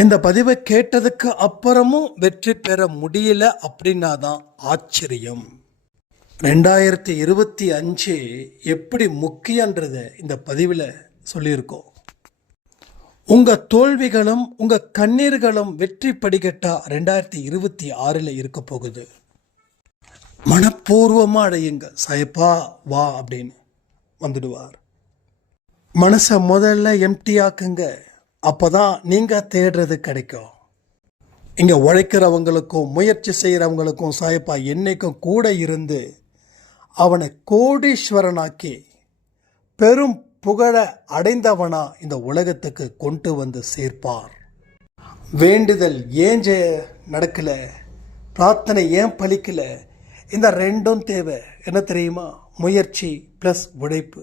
இந்த பதிவை கேட்டதுக்கு அப்புறமும் வெற்றி பெற முடியல அப்படின்னா தான் ஆச்சரியம். 2025 எப்படி முக்கியன்றத இந்த பதிவில் சொல்லியிருக்கோம். உங்கள் தோல்விகளும் உங்கள் கண்ணீர்களும் வெற்றி படிக்கட்டா 2026 இருக்க போகுது. மனப்பூர்வமாக அடையுங்க. சாயப்பா வா அப்படின்னு வந்துடுவார். மனசை முதல்ல எம்டி ஆக்குங்க. அப்போதான் நீங்கள் தேடுறது கிடைக்கும். இங்கே உழைக்கிறவங்களுக்கும் முயற்சி செய்கிறவங்களுக்கும் சாயப்பா என்னைக்கும் கூட இருந்து அவனை கோடீஸ்வரனாக்கி பெரும் புகழ அடைந்தவனா இந்த உலகத்துக்கு கொண்டு வந்து சேர்ப்பார். வேண்டுதல் ஏன் நடக்கல, பிரார்த்தனை ஏன் பலிக்கல, இந்த ரெண்டும் தேவை. என்ன தெரியுமா? முயற்சி ப்ளஸ் உழைப்பு.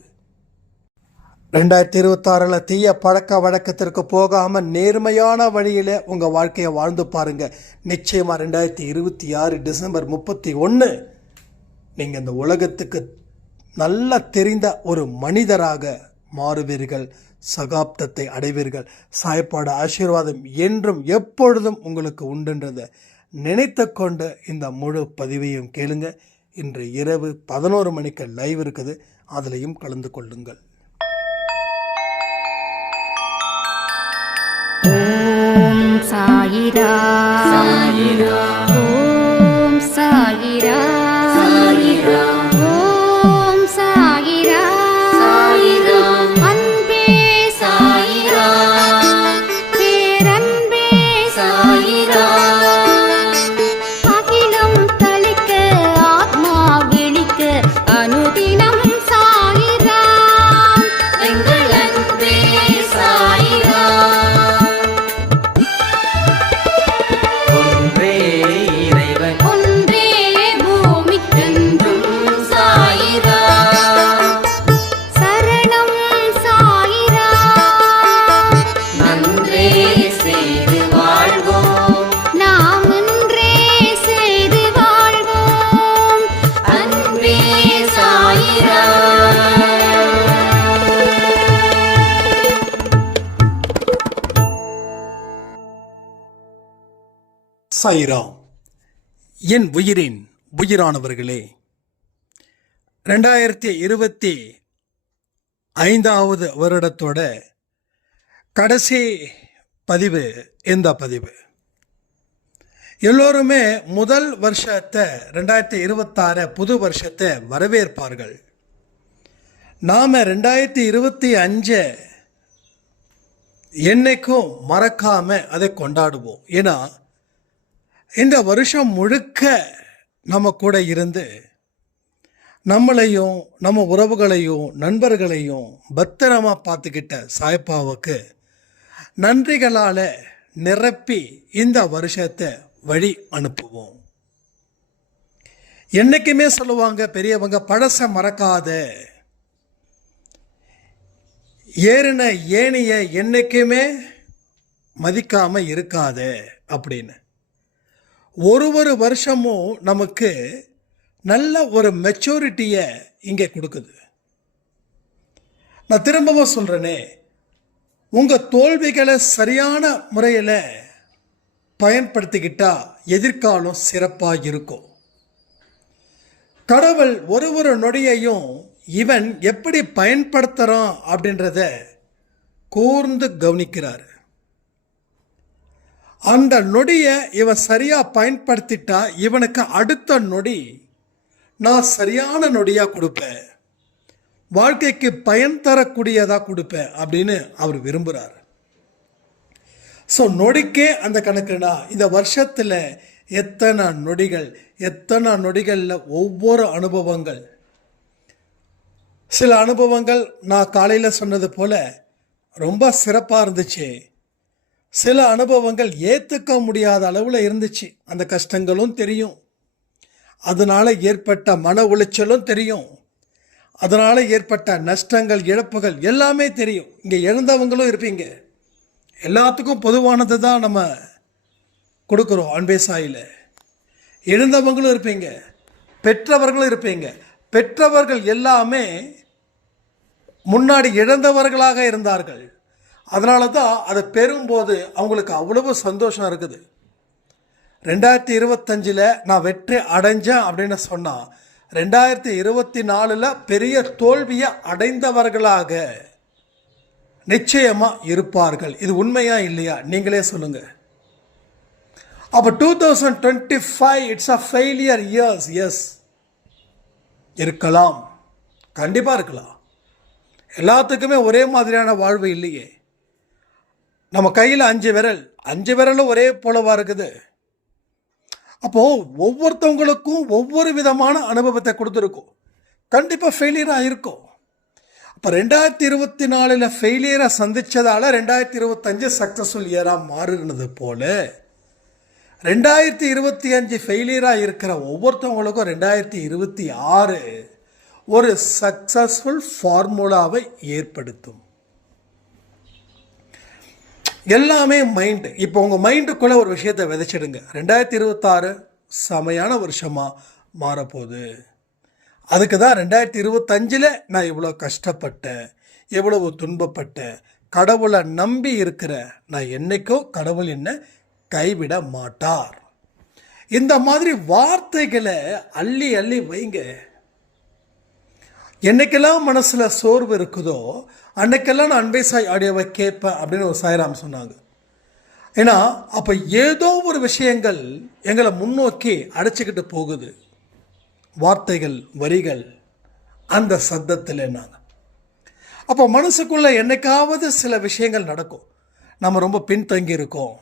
2026 தீய பழக்க வழக்கத்திற்கு போகாமல் நேர்மையான வழியில் உங்கள் வாழ்க்கையை வாழ்ந்து பாருங்க. நிச்சயமாக 2026 டிசம்பர் 31 நீங்கள் இந்த உலகத்துக்கு நல்லா தெரிந்த ஒரு மனிதராக மாறுவீர்கள். சகாப்தத்தை அடைவீர்கள். சாயப்பாட ஆசீர்வாதம் என்றும் எப்பொழுதும் உங்களுக்கு உண்டுன்றதை நினைத்து கொண்டு இந்த முழு பதிவையும் கேளுங்க. இன்று இரவு 11 மணிக்கு லைவ் இருக்குது, அதிலையும் கலந்து கொள்ளுங்கள். ஓம் சாயிரா சாயிரா, ஓம் சாயிரா சாயிரா, ஓம் சாயிரா சாயிரா, அன்பே சாயிரா, பேரன்பே சாயிரா, அகிலம் தளிக்க ஆத்மா விழிக்க அனுதினம் சாயிரா, எங்கள் அன்பே சாயிரா. சாயிராம். என் உயிரின் உயிரானவர்களே, 2025 வருடத்தோட கடைசி பதிவு இந்த பதிவு. எல்லோருமே முதல் வருஷத்தை 2026 புது வருஷத்தை வரவேற்பார்கள். நாம் 2025 என்னைக்கும் மறக்காம அதை கொண்டாடுவோம். ஏன்னா இந்த வருஷம் முழுக்க நம்ம கூட இருந்து நம்மளையும் நம்ம உறவுகளையும் நண்பர்களையும் பத்திரமா பார்த்துக்கிட்ட சாயப்பாவுக்கு நன்றிகளால் நிரப்பி இந்த வருஷத்தை வழி அனுப்புவோம். என்னைக்குமே சொல்லுவாங்க பெரியவங்க, பழச மறக்காத, ஏறின ஏணிய என்னைக்குமே மதிக்காம இருக்காத அப்படின்னு. ஒரு வருஷமும் நமக்கு நல்ல ஒரு மெச்சூரிட்டியை இங்கே கொடுக்குது. நான் திரும்பவும் சொல்கிறேனே, உங்கள் தோல்விகளை சரியான முறையில் பயன்படுத்திக்கிட்டா எதிர்காலம் சிறப்பாக இருக்கும். கடவுள் ஒரு நொடியையும் இவன் எப்படி பயன்படுத்துகிறான் அப்படின்றத கூர்ந்து கவனிக்கிறார். அந்த நொடியை இவன் சரியாக பயன்படுத்திட்டா இவனுக்கு அடுத்த நொடி நான் சரியான நொடியாக கொடுப்பேன், வாழ்க்கைக்கு பயன் தரக்கூடியதாக கொடுப்பேன் அப்படின்னு அவர் விரும்புகிறார். ஸோ நொடிக்கே அந்த கணக்குனா இந்த வருஷத்தில் எத்தனை நொடிகளில் ஒவ்வொரு அனுபவங்கள். சில அனுபவங்கள் நான் காலையில் சொன்னது போல் ரொம்ப சிறப்பாக இருந்துச்சு. சில அனுபவங்கள் ஏற்றுக்க முடியாத அளவில் இருந்துச்சு. அந்த கஷ்டங்களும் தெரியும், அதனால் ஏற்பட்ட மன உளைச்சலும் தெரியும், அதனால் ஏற்பட்ட நஷ்டங்கள் இழப்புகள் எல்லாமே தெரியும். இங்கே இழந்தவங்களும் இருப்பீங்க. எல்லாத்துக்கும் பொதுவானது தான் நம்ம கொடுக்குறோம் அன்பே சாயில். இழந்தவங்களும் இருப்பீங்க, பெற்றவர்களும் இருப்பீங்க. பெற்றவர்கள் எல்லாமே முன்னாடி இழந்தவர்களாக இருந்தார்கள். அதனால தான் அதை பெறும்போது அவங்களுக்கு அவ்வளவு சந்தோஷம் இருக்குது. 2025 நான் வெற்றி அடைஞ்சேன் அப்படின்னு சொன்னால் 2024 பெரிய தோல்வியை அடைந்தவர்களாக நிச்சயமாக இருப்பார்கள். இது உண்மையா இல்லையா நீங்களே சொல்லுங்க. அப்போ 2025 it's a failure years. Yes, இருக்கலாம், கண்டிப்பாக இருக்கலாம். எல்லாத்துக்குமே ஒரே மாதிரியான வாழ்வு இல்லையே. நம்ம கையில் 5 விரல், 5 விரலும் ஒரே போலவா இருக்குது. அப்போது ஒவ்வொருத்தவங்களுக்கும் ஒவ்வொரு விதமான அனுபவத்தை கொடுத்துருக்கும். கண்டிப்பாக ஃபெயிலியராக இருக்கும். அப்போ 2024 ஃபெயிலியரை சந்தித்ததால் 2025 சக்ஸஸ்ஃபுல் இயராக மாறினது போல 2025 ஃபெயிலியராக இருக்கிற ஒவ்வொருத்தவங்களுக்கும் 2026 ஒரு சக்ஸஸ்ஃபுல் ஃபார்முலாவை ஏற்படுத்தும். எல்லாமே மைண்டு. இப்போ உங்கள் மைண்டுக்குள்ளே ஒரு விஷயத்தை விதைச்சிடுங்க. 2026 செமையான வருஷமாக மாறப்போகுது. அதுக்கு தான் 2025 நான் இவ்வளோ கஷ்டப்பட்டேன், எவ்வளவு துன்பப்பட்டேன், கடவுளை நம்பி இருக்கிற நான் என்றைக்கோ கடவுள் என்னை கைவிட மாட்டார். இந்த மாதிரி வார்த்தைகளை அள்ளி அள்ளி வைங்க. என்னைக்கெல்லாம் மனசில் சோர்வு இருக்குதோ அன்னைக்கெல்லாம் நான் அன்பை சாய் ஆடியோவை கேட்பேன் அப்படின்னு ஒரு சாய்ராம் சொன்னாங்க. ஏன்னா அப்போ ஏதோ ஒரு விஷயங்கள் எங்களை முன்னோக்கி அடைச்சிக்கிட்டு போகுது. வார்த்தைகள், வரிகள், அந்த சத்தத்தில் என்னாங்க. அப்போ மனசுக்குள்ளே என்னைக்காவது சில விஷயங்கள் நடக்கும். நம்ம ரொம்ப பின்தங்கி இருக்கோம்,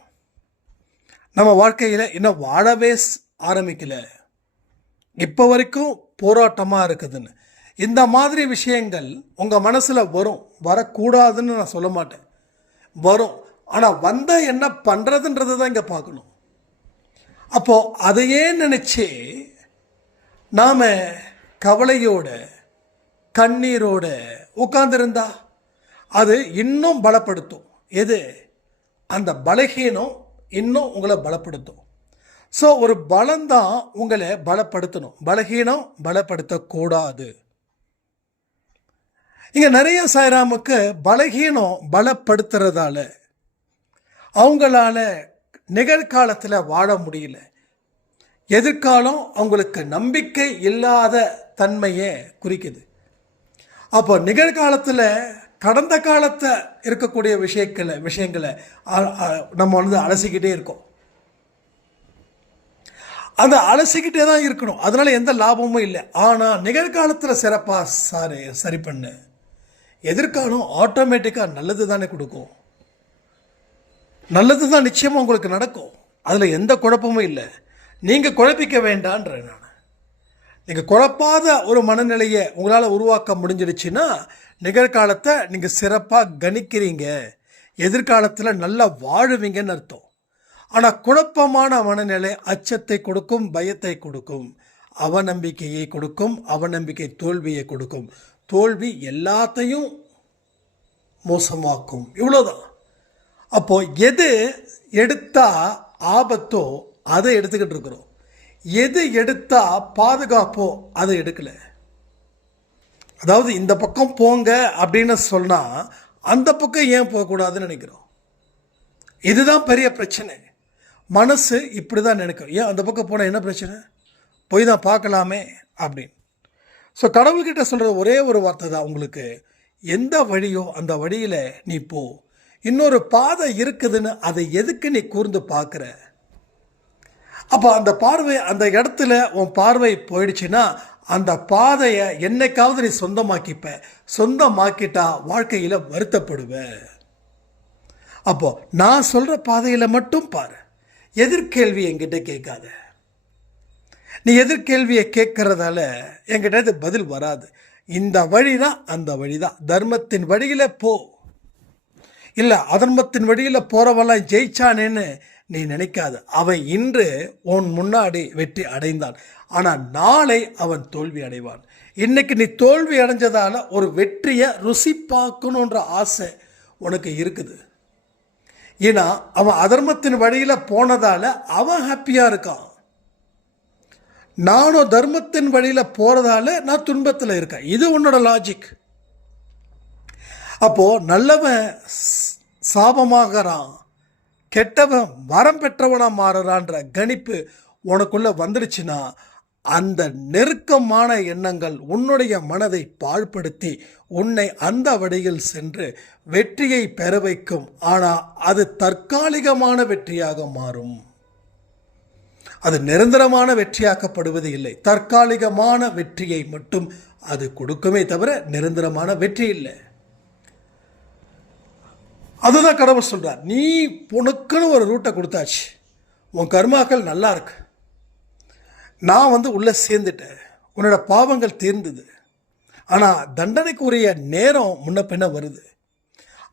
நம்ம வாழ்க்கையில் இன்னும் வாழவே ஆரம்பிக்கலை, இப்போ வரைக்கும் போராட்டமாக இருக்குதுன்னு இந்த மாதிரி விஷயங்கள் உங்கள் மனசில் வரும். வரக்கூடாதுன்னு நான் சொல்ல மாட்டேன், வரும். ஆனால் வந்தால் என்ன பண்ணுறதுன்றது தான் இங்கே பார்க்கணும். அப்போது அதையே நினச்சி நாம் கவலையோட கண்ணீரோட உட்கார்ந்துருந்தா அது இன்னும் பலப்படுத்தும். எது? அந்த பலகீனம் இன்னும் உங்களை பலப்படுத்தும். ஸோ ஒரு பலம்தான் உங்களை பலப்படுத்தணும், பலகீனம் பலப்படுத்தக்கூடாது. இங்கே நிறைய சாய்ராமுக்கு பலகீனம் பலப்படுத்துறதால அவங்களால நிகழ்காலத்தில் வாழ முடியல. எதிர்காலம் அவங்களுக்கு நம்பிக்கை இல்லாத தன்மையை குறிக்குது. அப்போ நிகழ்காலத்தில் கடந்த காலத்தை இருக்கக்கூடிய விஷயங்களை நம்ம அலசிக்கிட்டே இருக்கோம். அந்த அலசிக்கிட்டே தான் இருக்கணும், அதனால எந்த லாபமும் இல்லை. ஆனால் நிகழ்காலத்தில் சிறப்பாக சரி பண்ணு, எதிர்காலம் ஆட்டோமேட்டிக்காக நல்லது தானே கொடுக்கும். நல்லது தான் நிச்சயமாக உங்களுக்கு நடக்கும், அதில் எந்த குழப்பமும் இல்லை. நீங்கள் குழப்பிக்க வேண்டான்றேன் நான். நீங்கள் குழப்பாத ஒரு மனநிலையை உங்களால் உருவாக்க முடிஞ்சிடுச்சுன்னா நிகழ்காலத்தை நீங்கள் சிறப்பாக கணிக்கிறீங்க, எதிர்காலத்தில் நல்லா வாழுவீங்கன்னு அர்த்தம். ஆனால் குழப்பமான மனநிலை அச்சத்தை கொடுக்கும், பயத்தை கொடுக்கும், அவநம்பிக்கையை கொடுக்கும், அவநம்பிக்கை தோல்வியை கொடுக்கும். தோல்வி எல்லாத்தையும் மோசமாக்கும். இவ்வளோதான். அப்போது எது எடுத்தா ஆபத்தோ அதை எடுத்துக்கிட்டு இருக்கிறோம், எது எடுத்தா பாதுகாப்போ அதை எடுக்கலை. அதாவது இந்த பக்கம் போங்க அப்படின்னு சொன்னால் அந்த பக்கம் ஏன் போகக்கூடாதுன்னு நினைக்கிறோம். இதுதான் பெரிய பிரச்சனை. மனசு இப்படி தான் நினைக்கும், ஏன் அந்த பக்கம் போனால் என்ன பிரச்சனை, போய் தான் பார்க்கலாமே அப்படின்னு. ஸோ கடவுள்கிட்ட சொல்கிற ஒரே ஒரு வார்த்தை தான், உங்களுக்கு எந்த வழியோ அந்த வழியில் நீ போ. இன்னொரு பாதை இருக்குதுன்னு அதை எதுக்கு நீ கூர்ந்து பார்க்குற? அப்போ அந்த பார்வை, அந்த இடத்துல உன் பார்வை போயிடுச்சுன்னா அந்த பாதையை என்னைக்காவது நீ சொந்தமாக்கிப்ப. சொந்தமாக்கிட்டா வாழ்க்கையில் வருத்தப்படுவ. அப்போ நான் சொல்கிற பாதையில் மட்டும் பாரு, எதிர்கேள்வி என்கிட்ட கேட்காத. நீ எதிர்கேள்வியை கேட்கறதால என்கிட்ட பதில் வராது. இந்த வழிதான் அந்த வழிதான், தர்மத்தின் வழியில் போ. இல்லை அதர்மத்தின் வழியில் போகிறவெல்லாம் ஜெயிச்சானேன்னு நீ நினைக்காது. அவன் இன்று உன் முன்னாடி வெற்றி அடைந்தான், ஆனால் நாளை அவன் தோல்வி அடைவான். இன்னைக்கு நீ தோல்வி அடைஞ்சதால ஒரு வெற்றியை ருசி பார்க்கணுன்ற ஆசை உனக்கு இருக்குது. ஏன்னா அவன் அதர்மத்தின் வழியில் போனதால அவன் ஹாப்பியாக இருக்கான். நானும் தர்மத்தின் வழியில் போகிறதால நான் துன்பத்தில் இருக்கேன். இது உன்னோட லாஜிக். அப்போது நல்லவன் சாபமாகறான், கெட்டவன் வரம் பெற்றவனா மாறுறான்ற கணிப்பு உனக்குள்ள வந்துடுச்சுன்னா அந்த நெருக்கமான எண்ணங்கள் உன்னுடைய மனதை பாழ்படுத்தி உன்னை அந்த வழியில் சென்று வெற்றியை பெற வைக்கும். ஆனால் அது தற்காலிகமான வெற்றியாக மாறும். அது நிரந்தரமான வெற்றியாக்கப்படுவது இல்லை. தற்காலிகமான வெற்றியை மட்டும் அது கொடுக்குமே தவிர நிரந்தரமான வெற்றி இல்லை. அதுதான் கடவுள் சொல்றார், நீ உனக்குன்னு ஒரு ரூட்டை கொடுத்தாச்சு, உன் கர்மாக்கள் நல்லா இருக்கு, நான் உள்ளே சேர்ந்துட்டேன், உன்னோட பாவங்கள் தீர்ந்தது. ஆனால் தண்டனைக்குரிய நேரம் முன்ன பின்ன வருது.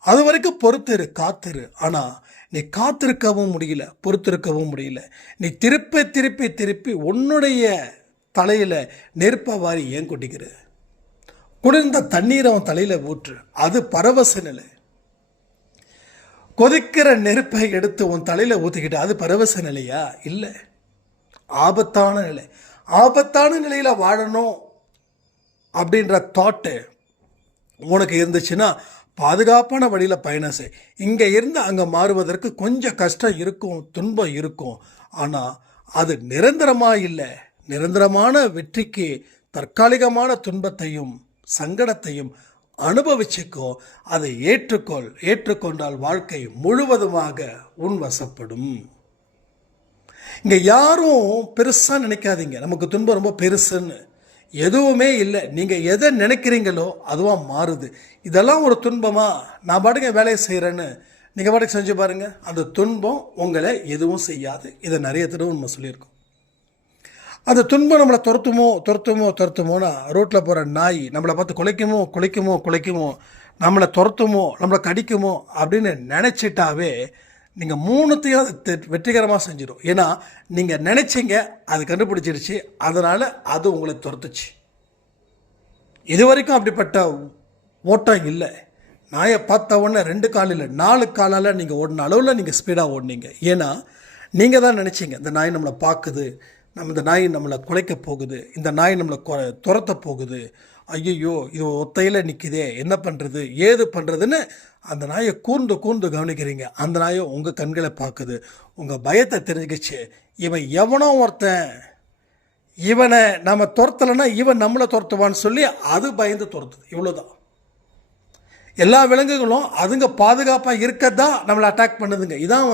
அது வரைக்கும் பொறுத்திரு, காத்திரு. ஆனால் நீ காத்திருக்கவும் முடியல, பொறுத்திருக்கவும் முடியல. நீ திருப்பி திருப்பி திருப்பி உன்னுடைய தலையில் நெருப்ப வாரி ஏன் கொட்டிக்கிற? குளிர்ந்த தண்ணீரை அவன் தலையில் ஊற்று, அது பரவச நிலை. கொதிக்கிற நெருப்பை எடுத்து உன் தலையில் ஊற்றிக்கிட்டு அது பரவச நிலையா? இல்லை, ஆபத்தான நிலை. ஆபத்தான நிலையில் வாழணும் அப்படின்ற தாட்டு உனக்கு இருந்துச்சுன்னா பாதுகாப்பான வழியில் பயணம் செய். இங்கே இருந்து அங்கே மாறுவதற்கு கொஞ்சம் கஷ்டம் இருக்கும், துன்பம் இருக்கும். ஆனால் அது நிரந்தரமாக இல்லை. நிரந்தரமான வெற்றிக்கு தற்காலிகமான துன்பத்தையும் சங்கடத்தையும் அனுபவிச்சுக்கோ, அதை ஏற்றுக்கொண்டால் வாழ்க்கை முழுவதுமாக உன் வசப்படும். இங்கே யாரும் பெருசாக நினைக்காதீங்க, நமக்கு துன்பம் ரொம்ப பெருசுன்னு. எதுவுமே இல்லை. நீங்கள் எதை நினைக்கிறீங்களோ அதுவாக மாறுது. இதெல்லாம் ஒரு துன்பமா, நான் பாட்டுங்க வேலையை செய்கிறேன்னு நீங்கள் பாட்டுக்கு செஞ்சு பாருங்கள், அந்த துன்பம் உங்களை எதுவும் செய்யாது. இதை நிறைய தடவை நம்ம சொல்லியிருக்கோம். அந்த துன்பம் நம்மளை துரத்துமோனா ரோட்டில் போகிற நாய் நம்மளை பார்த்து குலைக்குமோ, நம்மளை துரத்துமோ, நம்மளை கடிக்குமோ அப்படின்னு நினச்சிட்டாவே நீங்கள் மூணுத்தையும் அது வெற்றிகரமாக செஞ்சிடும். ஏன்னா நீங்கள் நினச்சிங்க, அது கண்டுபிடிச்சிருச்சு, அதனால் அது உங்களை துரத்துச்சு. இது வரைக்கும் அப்படிப்பட்ட ஓட்டம் இல்லை. நாயை பார்த்த உடனே 2 கால் இல்லை 4 காலால் நீங்கள் ஓடின அளவில் நீங்கள் ஸ்பீடாக ஓடினீங்க. ஏன்னா நீங்கள் தான் நினச்சிங்க, இந்த நாய் நம்மளை பார்க்குது, இந்த நாய் நம்மளை குலைக்க போகுது, இந்த நாய் நம்மளை துரத்த போகுது, ஐயோ இது ஒத்தையில் நிற்குதே, என்ன பண்ணுறது ஏது பண்ணுறதுன்னு அந்த நாயை கூர்ந்து கவனிக்கிறீங்க. அந்த நாயை உங்கள் கண்களை பார்க்குது, உங்கள் பயத்தை தெரிஞ்சுக்கிச்சு. இவன் எவனோ ஒருத்தன், இவனை நம்ம துரத்தலைன்னா இவன் நம்மளை துரத்துவான்னு சொல்லி அது பயந்து துரத்துது. இவ்வளோதான். எல்லா விலங்குகளும் அதுங்க பாதுகாப்பாக இருக்கதான் நம்மளை அட்டாக் பண்ணுதுங்க. இதான்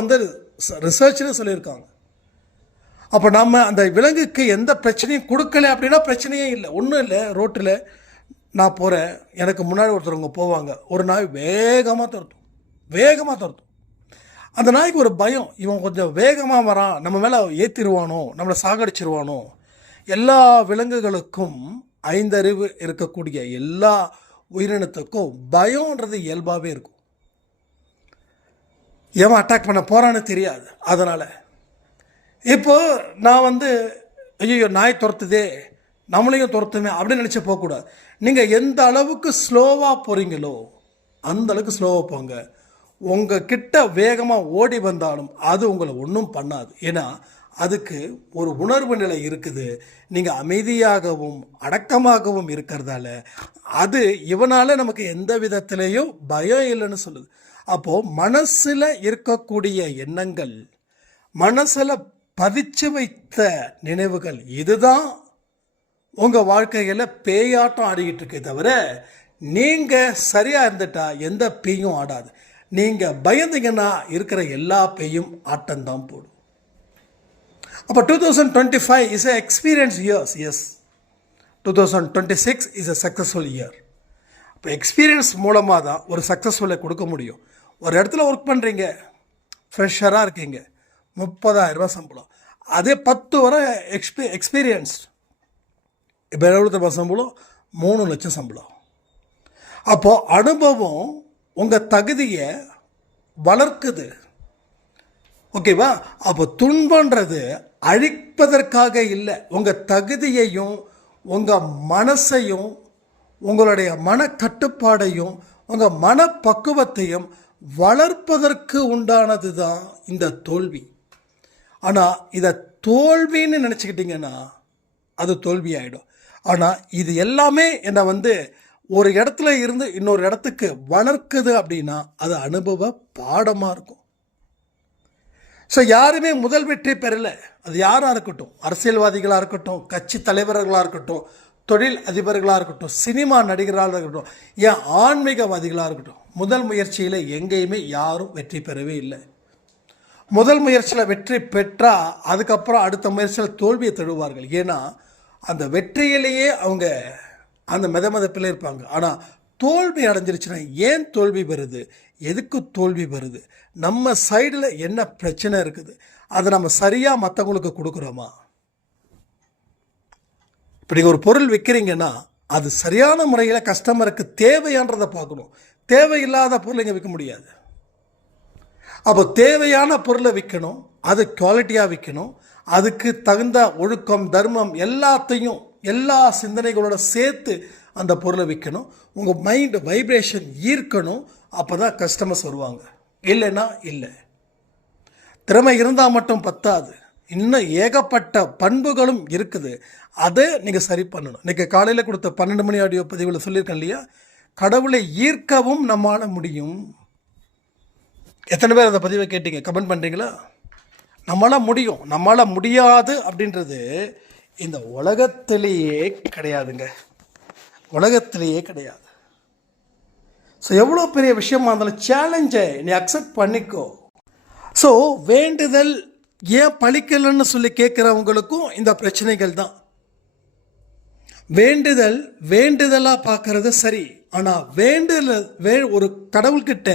ரிசர்ச்னு சொல்லியிருக்காங்க. அப்போ நம்ம அந்த விலங்குக்கு எந்த பிரச்சனையும் கொடுக்கல அப்படின்னா பிரச்சனையே இல்லை, ஒன்றும் இல்லை. ரோட்டில் நான் போகிறேன், எனக்கு முன்னாடி ஒருத்தவங்க போவாங்க, ஒரு நாய் வேகமாக துரத்தும். அந்த நாய்க்கு ஒரு பயம், இவன் கொஞ்சம் வேகமாக வரான், நம்ம மேலே ஏற்றிடுவானோ, நம்மளை சாகடிச்சிருவானோ. எல்லா விலங்குகளுக்கும் 5 அறிவு இருக்கக்கூடிய எல்லா உயிரினத்துக்கும் பயம்ன்றது இயல்பாகவே இருக்கும். எவன் அட்டாக் பண்ண போகிறான்னு தெரியாது. அதனால் இப்போது நான் ஐயோ நாய் துரத்துதே, நம்மளையும் துரத்துமே அப்படின்னு நினச்சி போகக்கூடாது. நீங்கள் எந்த அளவுக்கு ஸ்லோவாக போகிறீங்களோ அந்த அளவுக்கு ஸ்லோவாக போங்க. உங்கள் கிட்ட வேகமாக ஓடி வந்தாலும் அது உங்களை ஒன்றும் பண்ணாது. ஏன்னா அதுக்கு ஒரு உணர்வு நிலை இருக்குது. நீங்கள் அமைதியாகவும் அடக்கமாகவும் இருக்கிறதால அது இவனால் நமக்கு எந்த விதத்திலையும் பயம் இல்லைன்னு சொல்லுது. அப்போது மனசில் இருக்கக்கூடிய எண்ணங்கள், மனசில் பதிச்சு வைத்த நினைவுகள், இதுதான் உங்கள் வாழ்க்கையில் பேயாட்டம் ஆடிக்கிட்டு இருக்கே தவிர நீங்கள் சரியாக இருந்துட்டா எந்த பேயும் ஆடாது. நீங்கள் பயந்தீங்கன்னா இருக்கிற எல்லா பேயும் ஆட்டம்தான் போடும். அப்போ 2025 is a experience years. Yes, 2026 is a successful year. இப்போ எக்ஸ்பீரியன்ஸ் மூலமாக தான் ஒரு சக்ஸஸ்ஃபுல்லை கொடுக்க முடியும். ஒரு இடத்துல ஒர்க் பண்ணுறீங்க, ஃப்ரெஷராக இருக்கீங்க, 30,000 ரூபாய் சம்பளம். அதே 10 வரை எக்ஸ்பீரியன்ஸ், இப்போ 70,000 சம்பளம், 3 லட்சம் சம்பளம். அப்போது அனுபவம் உங்கள் தகுதியை வளர்க்குது. ஓகேவா? அப்போ துன்பன்றது அழிப்பதற்காக இல்லை, உங்கள் தகுதியையும் உங்கள் மனசையும் உங்களுடைய மனக்கட்டுப்பாடையும் உங்கள் மனப்பக்குவத்தையும் வளர்ப்பதற்கு உண்டானது தான் இந்த தோல்வி. ஆனால் இதை தோல்வின்னு நினச்சிக்கிட்டிங்கன்னா அது தோல்வி ஆகிடும். ஆனால் இது எல்லாமே என்னை ஒரு இடத்துல இருந்து இன்னொரு இடத்துக்கு வளர்க்குது அப்படின்னா அது அனுபவ பாடமாக இருக்கும். ஸோ யாருமே முதல் வெற்றி பெறலை. அது யாராக இருக்கட்டும், அரசியல்வாதிகளாக இருக்கட்டும், கட்சி தலைவர்களாக இருக்கட்டும், தொழில் அதிபர்களாக இருக்கட்டும், சினிமா நடிகர்களாக இருக்கட்டும், ஏன் ஆன்மீகவாதிகளாக இருக்கட்டும், முதல் முயற்சியில் எங்கேயுமே யாரும் வெற்றி பெறவே இல்லை. முதல் முயற்சியில் வெற்றி பெற்றால் அதுக்கப்புறம் அடுத்த முயற்சியில் தோல்வியை தழுவார்கள். ஏன்னா அந்த வெற்றியிலேயே அவங்க அந்த மெதப்பில் இருப்பாங்க. ஆனால் தோல்வி அடைஞ்சிருச்சுன்னா ஏன் தோல்வி வருது, எதுக்கு தோல்வி வருது, நம்ம சைடில் என்ன பிரச்சனை இருக்குது, அதை நம்ம சரியாக மற்றவங்களுக்கு கொடுக்குறோமா? இப்படி ஒரு பொருள் விற்கிறீங்கன்னா அது சரியான முறையில் கஸ்டமருக்கு தேவையானதை பார்க்கணும். தேவையில்லாத பொருளை இங்கே விற்க முடியாது. அப்போ தேவையான பொருளை விற்கணும், அது குவாலிட்டியாக விற்கணும், அதுக்கு தகுந்த ஒழுக்கம் தர்மம் எல்லாத்தையும் எல்லா சிந்தனைகளோட சேர்த்து அந்த பொருளை விற்கணும். உங்கள் மைண்டு வைப்ரேஷன் ஈர்க்கணும். அப்போ தான் கஸ்டமர்ஸ் வருவாங்க. இல்லைன்னா இல்லை. திறமை இருந்தால் மட்டும் பத்தாது, இன்னும் ஏகப்பட்ட பண்புகளும் இருக்குது. அதை நீங்கள் சரி பண்ணணும். இன்றைக்கி காலையில் கொடுத்த 12 மணி ஆடியோ பதிவில் சொல்லியிருக்கேன் இல்லையா, கடவுளை ஈர்க்கவும் நம்மளால் முடியும். எத்தனை பேர் அந்த பதிவை கேட்டீங்க? கமெண்ட் பண்ணுறீங்களா? நம்மளால் முடியும். நம்மளால் முடியாது அப்படின்றது இந்த உலகத்திலேயே கிடையாதுங்க. உலகத்திலேயே கிடையாது. ஸோ எவ்வளோ பெரிய விஷயமா இருந்தாலும் சேலஞ்சை நீ அக்செப்ட் பண்ணிக்கோ. ஸோ வேண்டுதல் ஏன் பழிக்கலன்னு சொல்லி கேட்குறவங்களுக்கும் இந்த பிரச்சனைகள் தான். வேண்டுதல் வேண்டுதலாக பார்க்கறது சரி. ஆனால் ஒரு கடவுள்கிட்ட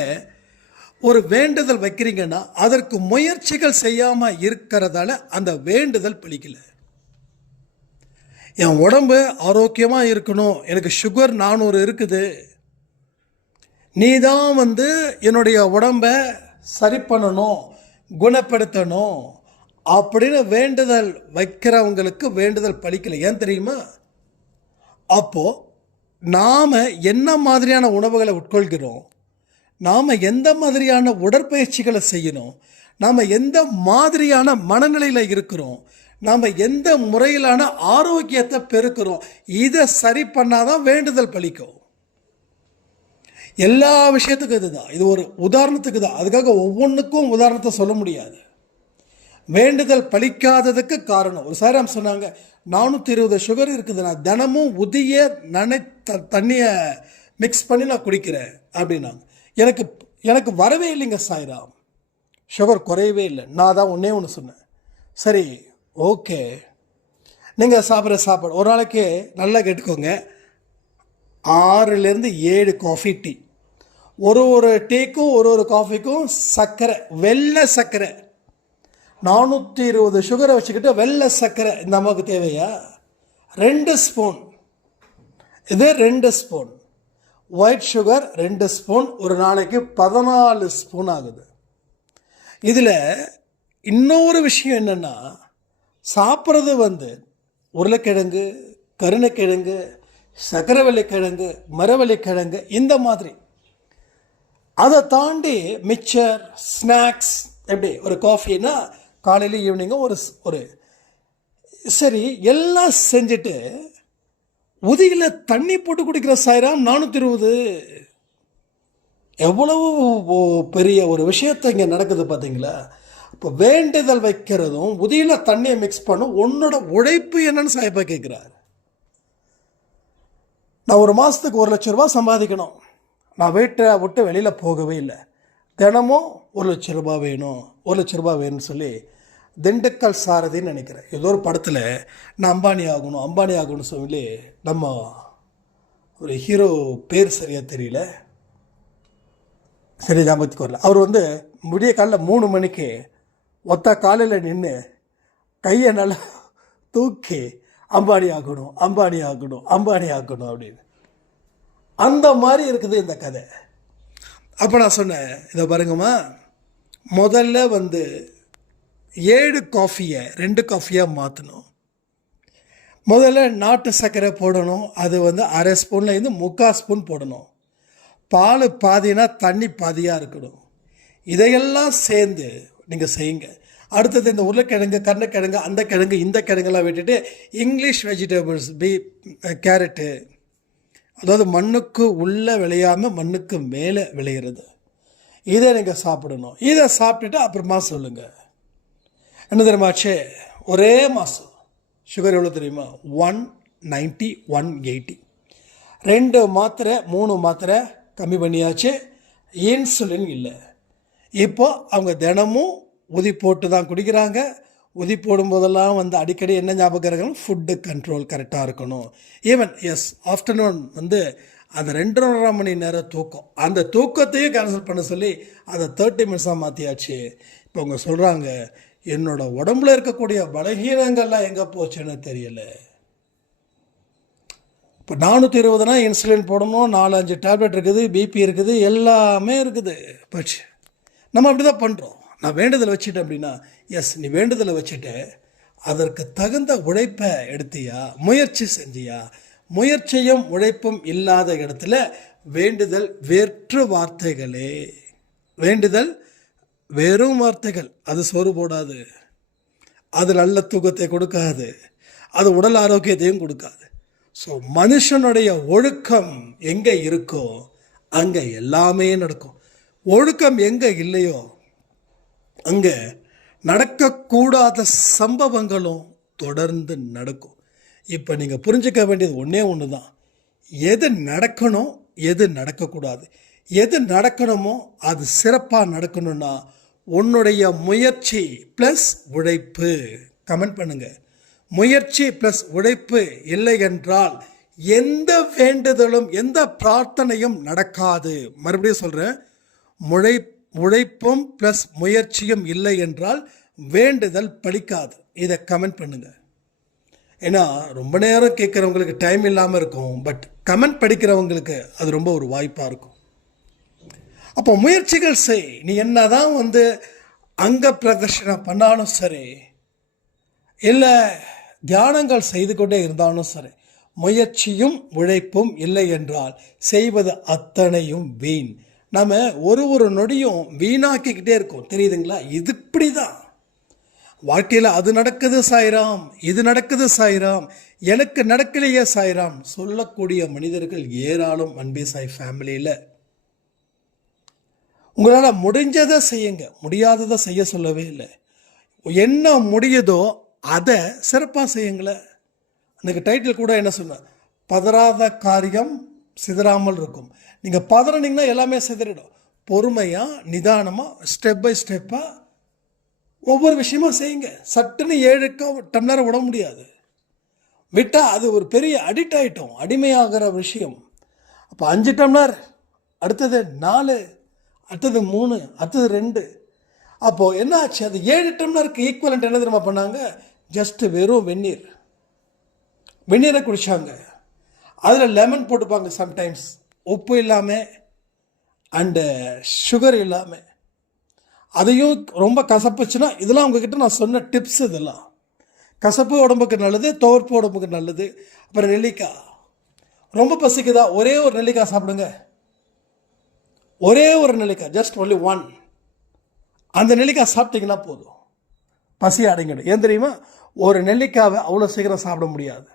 ஒரு வேண்டுதல் வைக்கிறீங்கன்னா அதற்கு முயற்சிகள் செய்யாமல் இருக்கிறதால அந்த வேண்டுதல் பலிக்கலை. என் உடம்பு ஆரோக்கியமாக இருக்கணும், எனக்கு சுகர் 400 இருக்குது, நீ தான் என்னுடைய உடம்பை சரி பண்ணணும், குணப்படுத்தணும் அப்படின்னு வேண்டுதல் வைக்கிறவங்களுக்கு வேண்டுதல் பலிக்கலை. ஏன் தெரியுமா? அப்போது நாம் என்ன மாதிரியான உணவுகளை உட்கொள்கிறோம், நாம் எந்த மாதிரியான உடற்பயிற்சிகளை செய்யணும், நாம் எந்த மாதிரியான மனநிலையில் இருக்கிறோம், நாம் எந்த முறையிலான ஆரோக்கியத்தை பெருக்கிறோம், இதை சரி பண்ணாதான் வேண்டுதல் பலிக்கும். எல்லா விஷயத்துக்கும் இதுதான். இது ஒரு உதாரணத்துக்கு தான். அதுக்காக ஒவ்வொன்றுக்கும் உதாரணத்தை சொல்ல முடியாது. வேண்டுதல் பலிக்காததுக்கு காரணம், ஒரு சாராம் சொன்னாங்க, 420 சுகர் இருக்குது, நான் தினமும் உதிய தண்ணியை மிக்ஸ் பண்ணி நான் குடிக்கிறேன் அப்படின்னாங்க. எனக்கு வரவே இல்லைங்க சாய்ராம், சுகர் குறையவே இல்லை. நான் தான் ஒன்று சொன்னேன். சரி, ஓகே, நீங்கள் சாப்பிட்ற சாப்பாடு ஒரு நாளைக்கு நல்லா கேட்டுக்கோங்க, 6லேருந்து 7 காஃபி டீ, ஒரு டீக்கும் ஒரு காஃபிக்கும் சர்க்கரை, வெள்ளை சர்க்கரை, 420 சுகரை வச்சுக்கிட்டு வெள்ளை சர்க்கரை இந்த அம்மாவுக்கு தேவையா? 2 ஸ்பூன், இது 2 ஸ்பூன் ஒயிட் சுகர், 2 ஸ்பூன், ஒரு நாளைக்கு 14 ஸ்பூன் ஆகுது. இதில் இன்னொரு விஷயம் என்னென்னா, சாப்பிட்றது உருளைக்கிழங்கு, கருணைக்கிழங்கு, சக்கரவள்ளிக்கிழங்கு, மரவள்ளிக்கிழங்கு, இந்த மாதிரி. அதை தாண்டி மிக்சர், ஸ்நாக்ஸ், எப்படி ஒரு காஃபின்னா காலையில் ஈவினிங்கும் ஒரு சரி எல்லாம் செஞ்சுட்டு உதியில் தண்ணி போட்டு குடிக்கிற சாய்ராம் 420. எவ்வளவு பெரிய ஒரு விஷயத்தை இங்கே நடக்குது பார்த்தீங்களா? இப்போ வேண்டுதல் வைக்கிறதும் உதியில் தண்ணியை மிக்ஸ் பண்ணும், உன்னோட உழைப்பு என்னன்னு சாய்ப்பா கேட்குறாரு. நான் ஒரு மாதத்துக்கு 1 லட்ச ரூபா சம்பாதிக்கணும், நான் வீட்டை விட்டு வெளியில் போகவே இல்லை, தினமும் 1 லட்ச ரூபா வேணும், 1 லட்ச ரூபா வேணும்னு சொல்லி திண்டுக்கல் சாரதின்னு நினைக்கிறேன், ஏதோ ஒரு படத்தில் நான் அம்பானி ஆகணும்னு சொல்லி நம்ம ஒரு ஹீரோ பேர் சரியாக தெரியல, சரி ஞாபகத்துக்கு வரல. அவர் விடிய காலையில் 3 மணிக்கு ஒத்த காலையில் நின்று கையை நல்லா தூக்கி அம்பானி ஆகணும் அப்படின்னு. அந்த மாதிரி இருக்குது இந்த கதை. அப்போ நான் சொன்னேன், இதை பாருங்கம்மா, முதல்ல 7 காஃபியை 2 காஃபியாக மாற்றணும். முதல்ல நாட்டு சர்க்கரை போடணும், அது 1/2 ஸ்பூன்லேருந்து 3/4 ஸ்பூன் போடணும். பால் பாதினா தண்ணி பாதியாக இருக்கணும். இதையெல்லாம் சேர்ந்து நீங்கள் செய்யுங்க. அடுத்தது இந்த உருளைக்கிழங்கு, கருணைக்கிழங்கு, அந்த கிழங்கு, இந்த கிழங்கெல்லாம் விட்டுட்டு இங்கிலீஷ் வெஜிடபிள்ஸ், கேரட்டு, அதாவது மண்ணுக்கு உள்ளே விளையாமல் மண்ணுக்கு மேலே விளையிறது. இதை நீங்கள் சாப்பிடணும். இதை சாப்பிட்டுட்டு அப்புறமா சொல்லுங்கள். என்ன தெரியுமாச்சே, ஒரே மாதம் சுகர் எவ்வளோ தெரியுமா? 190 180. 2 மாத்திரை 3 மாத்திரை கம்மி பண்ணியாச்சு. இன்சுலின் இல்லை. இப்போ அவங்க தினமும் உதி போட்டு தான் குடிக்கிறாங்க. உதி போடும்போதெல்லாம் அடிக்கடி என்ன ஞாபகம் இருக்கணும்? ஃபுட்டு கண்ட்ரோல் கரெக்டாக இருக்கணும். ஈவன் ஆஃப்டர்நூன் அந்த 2.5 மணி நேரம் தூக்கம், அந்த தூக்கத்தையும் கேன்சல் பண்ண சொல்லி அதை 30 மினிட்ஸாக மாற்றியாச்சு. இப்போ அவங்க சொல்கிறாங்க, என்னோட உடம்புல இருக்கக்கூடிய பலகீனங்கள்லாம் எங்கே போச்சுன்னு தெரியல. இப்போ 420னா இன்சுலின் போடணும், 4-5 டேப்லெட் இருக்குது, பிபி இருக்குது, எல்லாமே இருக்குது. பட் நம்ம அப்படி தான் பண்ணுறோம். நான் வேண்டுதலை வச்சுட்டேன் அப்படின்னா, நீ வேண்டுதலை வச்சுட்டு அதற்கு தகுந்த உழைப்பை எடுத்தியா, முயற்சி செஞ்சியா? முயற்சியும் உழைப்பும் இல்லாத இடத்துல வேண்டுதல் வேற்று வார்த்தைகளே. வேண்டுதல் வெறும் வார்த்தைகள். அது சோறு போடாது, அது நல்ல தூக்கத்தை கொடுக்காது, அது உடல் ஆரோக்கியத்தையும் கொடுக்காது. ஸோ மனுஷனுடைய ஒழுக்கம் எங்கே இருக்கோ அங்கே எல்லாமே நடக்கும். ஒழுக்கம் எங்கே இல்லையோ அங்கே நடக்கக்கூடாத சம்பவங்களும் தொடர்ந்து நடக்கும். இப்போ நீங்கள் புரிஞ்சுக்க வேண்டியது ஒன்று தான். எது நடக்கணும், எது நடக்கக்கூடாது. எது நடக்கணுமோ அது சிறப்பாக நடக்கணும்னா உன்னுடைய முயற்சி ப்ளஸ் உழைப்பு. கமெண்ட் பண்ணுங்கள். முயற்சி ப்ளஸ் உழைப்பு இல்லை என்றால் எந்த வேண்டுதலும் எந்த பிரார்த்தனையும் நடக்காது. மறுபடியும் சொல்கிறேன், உழைப்பும் ப்ளஸ் முயற்சியும் இல்லை என்றால் வேண்டுதல் பலிக்காது. இதை கமெண்ட் பண்ணுங்கள். ஏன்னா ரொம்ப நேரம் கேட்குறவங்களுக்கு டைம் இல்லாமல் இருக்கும், பட் கமெண்ட் படிக்கிறவங்களுக்கு அது ரொம்ப ஒரு வாய்ப்பாக இருக்கும். அப்போ முயற்சிகள் செய். நீ என்ன தான் அங்க பிரதர்ஷனம் பண்ணாலும் சரி, இல்லை தியானங்கள் செய்து கொண்டே இருந்தாலும் சரி, முயற்சியும் உழைப்பும் இல்லை என்றால் செய்வது அத்தனையும் வீண். நம்ம ஒரு நொடியும் வீணாக்கிக்கிட்டே இருக்கோம். தெரியுதுங்களா? இது இப்படி தான் வாழ்க்கையில். அது நடக்குது சாய்ராம், இது நடக்குது சாய்ராம், எனக்கு நடக்கலையே சாய்ராம் சொல்லக்கூடிய மனிதர்கள் ஏராளம் அன்பே சாய் ஃபேமிலியில். உங்களால் முடிஞ்சதை செய்யுங்க, முடியாததை செய்ய சொல்லவே இல்லை. என்ன முடியுதோ அதை சிறப்பாக செய்யுங்களேன். அன்றைக்கு டைட்டில் கூட என்ன சொன்ன, பதறாத காரியம் சிதறாமல் இருக்கும். நீங்கள் பதறினீங்கன்னா எல்லாமே சிதறிடும். பொறுமையாக நிதானமாக ஸ்டெப் பை ஸ்டெப்பாக ஒவ்வொரு விஷயமா செய்யுங்க. சட்டுன்னு 7 டம்ளர் விட முடியாது. விட்டால் அது ஒரு பெரிய அடிக்ட் ஆகிட்டோம், அடிமையாகிற விஷயம். அப்போ 5 டம்ளர், அடுத்தது 4, அடுத்தது 3, அடுத்தது 2. அப்போது என்ன ஆச்சு? அது 7 டம்ளருக்கு ஈக்குவலண்ட் என்ன தெரியுமா பண்ணாங்க? ஜஸ்ட்டு வெறும் வெந்நீரை குடித்தாங்க. அதில் லெமன் போட்டுப்பாங்க சம்டைம்ஸ், உப்பு இல்லாமல் அண்டு சுகர் இல்லாமல். அதையும் ரொம்ப கசப்புச்சுன்னா, இதெல்லாம் உங்ககிட்ட நான் சொன்ன டிப்ஸ். இதெல்லாம் கசப்பு உடம்புக்கு நல்லது, துவர்ப்பு உடம்புக்கு நல்லது. அப்புறம் நெல்லிக்காய், ரொம்ப பசிக்குதா, ஒரே ஒரு நெல்லிக்காய் சாப்பிடுங்க. ஒரே ஒரு நெல்லிக்காய், ஜஸ்ட் ஒன்லி 1. அந்த நெல்லிக்காய் சாப்பிட்டீங்கன்னா போதும், பசி அடங்கிடும். ஏன் தெரியுமா? ஒரு நெல்லிக்காவை அவ்வளோ சீக்கிரம் சாப்பிட முடியாது.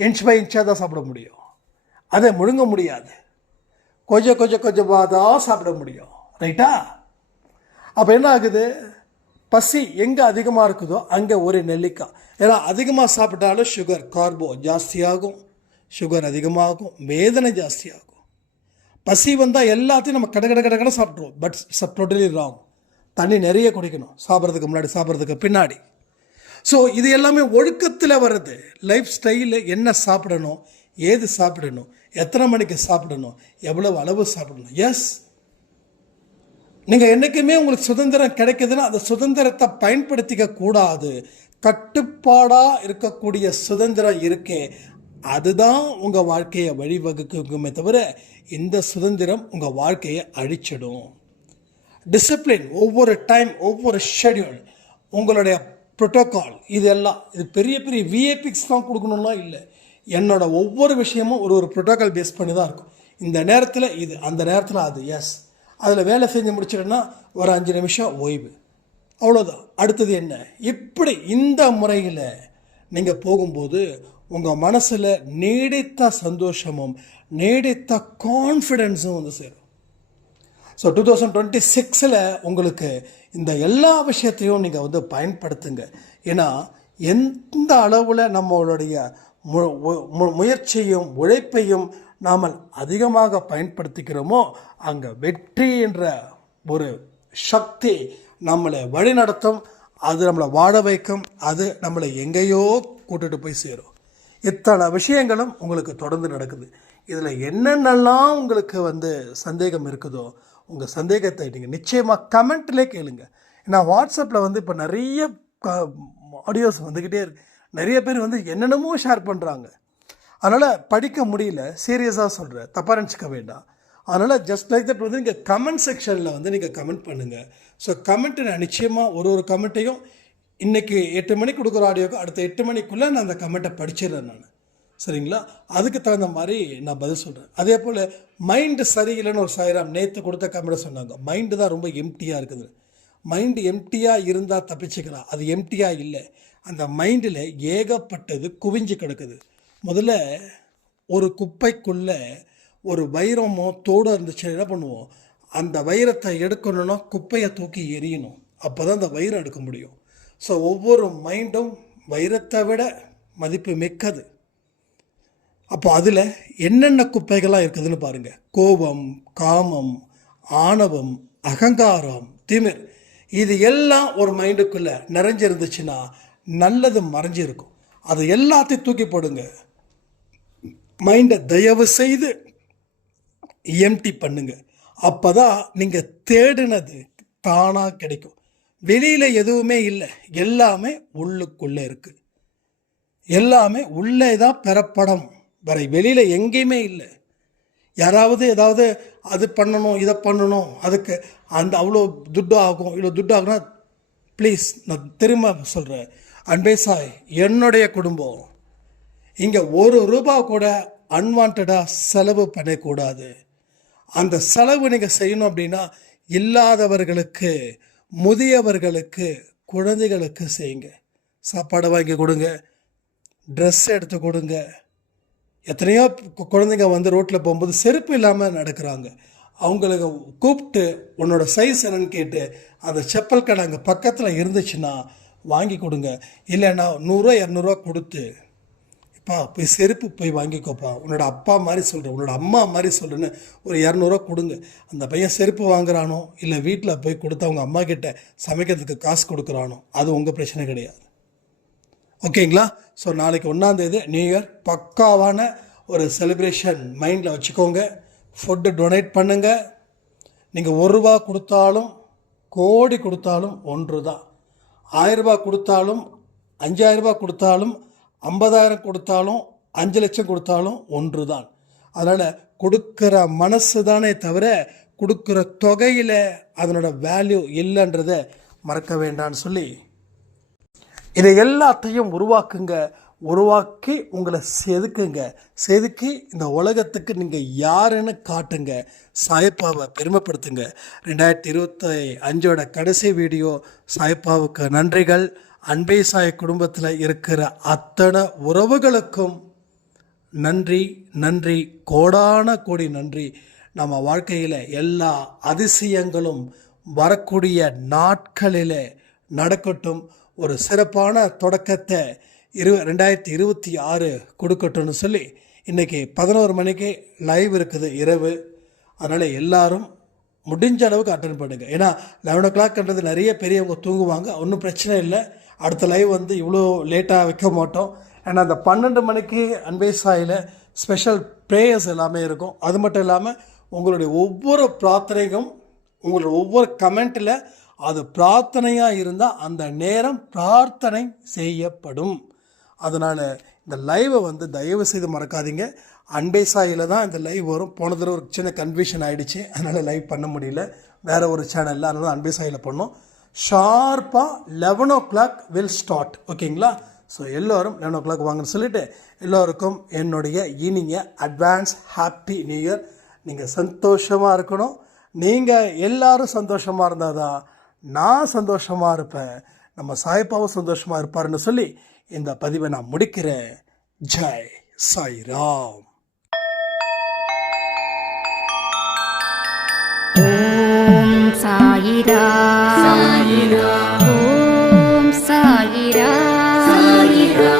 இன்ச் பை இன்ச்சாக தான் சாப்பிட முடியும். அதை முழுங்க முடியாது. கொஞ்சமாக தான் சாப்பிட முடியும். ரைட்டா? அப்போ என்ன ஆகுது? பசி எங்கே அதிகமாக இருக்குதோ அங்கே ஒரு நெல்லிக்காய். ஏன்னா அதிகமாக சாப்பிட்டாலும் சுகர், கார்போ ஜாஸ்தியாகும், சுகர் அதிகமாகும், வேதனை ஜாஸ்தியாகும். பசி வந்தால் எல்லாத்தையும் நம்ம கடை சாப்பிட்ருவோம். But totally wrong. தண்ணி நிறைய குடிக்கணும், சாப்பிட்றதுக்கு முன்னாடி, சாப்பிட்றதுக்கு பின்னாடி. ஸோ இது எல்லாமே ஒழுக்கத்தில் வருது. லைஃப் ஸ்டைலில் என்ன சாப்பிடணும், ஏது சாப்பிடணும், எத்தனை மணிக்கு சாப்பிடணும், எவ்வளவு அளவு சாப்பிடணும். எஸ், நீங்கள் என்றைக்குமே உங்களுக்கு சுதந்திரம் கிடைக்குதுன்னா அந்த சுதந்திரத்தை பயன்படுத்திக்க கூடாது. கட்டுப்பாடாக இருக்கக்கூடிய சுதந்திரம் இருக்கே, அதுதான் உங்கள் வாழ்க்கையை வழிவகுக்குமே தவிர இந்த சுதந்திரம் உங்கள் வாழ்க்கையை அழிச்சிடும். டிசிப்ளின், ஒவ்வொரு டைம், ஒவ்வொரு ஷெட்யூல், உங்களுடைய ப்ரோட்டோக்கால், இது பெரிய பெரிய விஏபிக்ஸ் தான் கொடுக்கணும்லாம் இல்லை. என்னோட ஒவ்வொரு விஷயமும் ஒரு ப்ரோட்டோக்கால் பேஸ் பண்ணி தான் இருக்கும். இந்த நேரத்தில் இது, அந்த நேரத்தில் அது. எஸ், அதில் வேலை செஞ்சு முடிச்சிட்டேன்னா ஒரு 5 நிமிஷம் ஓய்வு, அவ்வளோதான். அடுத்தது என்ன? இப்படி இந்த முறையில் நீங்கள் போகும்போது உங்கள் மனசில் நீடித்த சந்தோஷமும் நீடித்த கான்ஃபிடென்ஸும் வந்து சேரும். ஸோ 2026 உங்களுக்கு இந்த எல்லா விஷயத்தையும் நீங்கள் வந்து பயன்படுத்துங்க. ஏன்னா எந்த அளவில் நம்மளுடைய முயற்சியும் உழைப்பையும் நாம் அதிகமாக பயன்படுத்திக்கிறோமோ அங்கே வெற்றி என்ற ஒரு சக்தி நம்மளை வழிநடத்தும். அது நம்மளை வாழ வைக்கும். அது நம்மளை எங்கேயோ கூட்டிட்டு போய் சேரும். இத்தனை விஷயங்களும் உங்களுக்கு தொடர்ந்து நடக்குது. இதில் என்னென்னலாம் உங்களுக்கு வந்து சந்தேகம் இருக்குதோ உங்கள் சந்தேகத்தை நீங்கள் நிச்சயமாக கமெண்ட்லேயே கேளுங்க. ஏன்னா வாட்ஸ்அப்பில் வந்து இப்போ நிறைய ஆடியோஸ் வந்துக்கிட்டே இருக்கு. நிறைய பேர் வந்து என்னென்னமோ ஷேர் பண்ணுறாங்க. அதனால் படிக்க முடியல. சீரியஸாக சொல்கிறேன், தப்பாக நினச்சிக்க வேண்டாம். அதனால் ஜஸ்ட் லைக் தட் வந்து நீங்கள் கமெண்ட் செக்ஷனில் வந்து நீங்கள் கமெண்ட் பண்ணுங்கள். ஸோ கமெண்ட்டு நான் நிச்சயமாக ஒரு கமெண்ட்டையும் இன்றைக்கி 8 மணிக்கு கொடுக்குற ஆடியோக்கு அடுத்த 8 மணிக்குள்ளே நான் அந்த கமெண்ட்டை படிச்சிடுறேன் நான். சரிங்களா? அதுக்கு தகுந்த மாதிரி நான் பதில் சொல்கிறேன். அதே போல் மைண்டு சரியில்லைன்னு ஒரு சாயிராம் நேற்று கொடுத்த கமெண்ட்டை சொன்னாங்க. மைண்டு தான் ரொம்ப எம்டியாக இருக்குது. மைண்டு எம்டியாக இருந்தால் தப்பிச்சுக்கலாம். அது எம்டியாக இல்லை. அந்த மைண்டில் ஏகப்பட்டது குவிஞ்சு கிடக்குது. முதல்ல ஒரு குப்பைக்குள்ளே ஒரு வைரமோ தோடு இருந்துச்சு, என்ன பண்ணுவோம்? அந்த வைரத்தை எடுக்கணும்னா குப்பையை தூக்கி எறியணும். அப்போ தான் அந்த வைரம் எடுக்க முடியும். ஸோ ஒவ்வொரு மைண்டும் வைரத்தை விட மதிப்பு மிக்கது. அப்போ அதில் என்னென்ன குப்பைகள்லாம் இருக்குதுன்னு பாருங்கள். கோபம், காமம், ஆணவம், அகங்காரம், திமிர், இது எல்லாம் ஒரு மைண்டுக்குள்ளே நிறைஞ்சிருந்துச்சுன்னா நல்லது மறைஞ்சிருக்கும். அது எல்லாத்தையும் தூக்கி போடுங்க. மைண்டை தயவு செய்து எம்டி பண்ணுங்க. அப்போ தான் நீங்கள் தேடினது தானாக கிடைக்கும். வெளியில் எதுவுமே இல்லை, எல்லாமே உள்ளுக்குள்ளே இருக்குது. எல்லாமே உள்ளே தான் பெறப்படும். வேறு வெளியில் எங்கேயுமே இல்லை. யாராவது ஏதாவது அது பண்ணணும் இதை பண்ணணும் அதுக்கு அந்த அவ்வளோ துட்டு ஆகும் இவ்வளோ துட்டு ஆகுனா ப்ளீஸ் நான் திரும்ப சொல்கிறேன், அன்பே சாய், என்னுடைய குடும்பம் இங்கே ₹1 கூட அன்வான்டாக செலவு பண்ணக்கூடாது. அந்த செலவு நீங்கள் செய்யணும் அப்படின்னா இல்லாதவர்களுக்கு, முதியவர்களுக்கு, குழந்தைகளுக்கு செய்யுங்க. சாப்பாடு வாங்கி கொடுங்க, ட்ரெஸ் எடுத்து கொடுங்க. எத்தனையோ குழந்தைங்க வந்து ரோட்டில் போகும்போது செருப்பு இல்லாமல் நடக்கிறாங்க. அவங்களுக்கு கூப்பிட்டு உன்னோட சைஸ் என்னன்னு கேட்டு அந்த செப்பல் கடை அங்கே பக்கத்தில் இருந்துச்சுன்னா வாங்கி கொடுங்க. இல்லைன்னா 100 200 கொடுத்து, இப்போ போய் செருப்பு போய் வாங்கிக்கோப்பா, உன்னோட அப்பா மாதிரி சொல்கிறேன், உன்னோட அம்மா மாதிரி சொல்கிறேன்னு ஒரு 200 கொடுங்க. அந்த பையன் செருப்பு வாங்குறானோ இல்லை வீட்டில் போய் கொடுத்து அவங்க அம்மா கிட்ட சமைக்கிறதுக்கு காசு கொடுக்குறானோ அது உங்கள் பிரச்சனை கிடையாது. ஓகேங்களா? ஸோ நாளைக்கு 1ஆம் தேதி நியூ இயர், பக்காவான ஒரு செலிப்ரேஷன் மைண்டில் வச்சுக்கோங்க. ஃபுட்டு டொனேட் பண்ணுங்கள். நீங்கள் ₹1 கொடுத்தாலும் கோடி கொடுத்தாலும் ஒன்று தான். 1000 கொடுத்தாலும் 5000 கொடுத்தாலும் 50,000 கொடுத்தாலும் 5 லட்சம் கொடுத்தாலும் ஒன்று தான். அதனால் கொடுக்குற மனசு தானே தவிர கொடுக்குற தொகையில் அதனோட வேல்யூ இல்லைன்றதை மறக்க வேண்டான்னு சொல்லி இதை எல்லாத்தையும் உருவாக்கி உங்களை செதுக்கி இந்த உலகத்துக்கு நீங்கள் யாருன்னு காட்டுங்க. சாயப்பாவை பெருமைப்படுத்துங்க. 2025 கடைசி வீடியோ. சாயப்பாவுக்கு நன்றிகள். அன்பே சாய் குடும்பத்தில் இருக்கிற அத்தனை உறவுகளுக்கும் நன்றி, கோடான கோடி நன்றி. நம்ம வாழ்க்கையில் எல்லா அதிசயங்களும் வரக்கூடிய நாட்களில் நடக்கட்டும். ஒரு சிறப்பான தொடக்கத்தை 2026 கொடுக்கட்டும்னு சொல்லி இன்றைக்கி 11 மணிக்கு லைவ் இருக்குது இரவு. அதனால் எல்லாரும் முடிஞ்ச அளவுக்கு அட்டன் பண்ணுங்கள். ஏன்னா 11 o'clockன்றது நிறைய பெரியவங்க தூங்குவாங்க. ஒன்றும் பிரச்சனை இல்லை. அடுத்த லைவ் வந்து இவ்வளோ லேட்டாக வைக்க மாட்டோம். ஏன்னா அந்த 12 மணிக்கு அன்பே சாயில் ஸ்பெஷல் ப்ரேயர்ஸ் எல்லாமே இருக்கும். அது மட்டும் இல்லாமல் உங்களுடைய ஒவ்வொரு பிரார்த்தனைக்கும், உங்களுடைய ஒவ்வொரு கமெண்ட்டில் அது பிரார்த்தனையாக இருந்தால் அந்த நேரம் பிரார்த்தனை செய்யப்படும். அதனால் இந்த லைவை வந்து தயவு செய்து மறக்காதீங்க. அன்பே சாயில் தான் இந்த லைவ் வரும். போன தடவை ஒரு சின்ன கன்ஃபியூஷன் ஆகிடுச்சு, அதனால் லைவ் பண்ண முடியல. வேறு ஒரு சேனலில், அதனால அன்பே சாயில் பண்ணோம். ஷார்ப்பாக 11 o'clock வில் ஸ்டார்ட். ஓகேங்களா? ஸோ எல்லோரும் 11 o'clock வாங்கன்னு சொல்லிவிட்டு எல்லோருக்கும் என்னுடைய இனிய அட்வான்ஸ் ஹாப்பி நியூ இயர். நீங்கள் சந்தோஷமாக இருக்கணும். நீங்கள் எல்லோரும் சந்தோஷமாக இருந்தால் தான் நான் சந்தோஷமாக இருப்பேன், நம்ம சாயப்பாவும் சந்தோஷமாக இருப்பாருன்னு சொல்லி இந்த பதிவை நான் முடிக்கிறேன். ஜெய் சாய்ராம். ஓம் சாயிரா சாயிரா ஓம் சாயிரா சாயிரா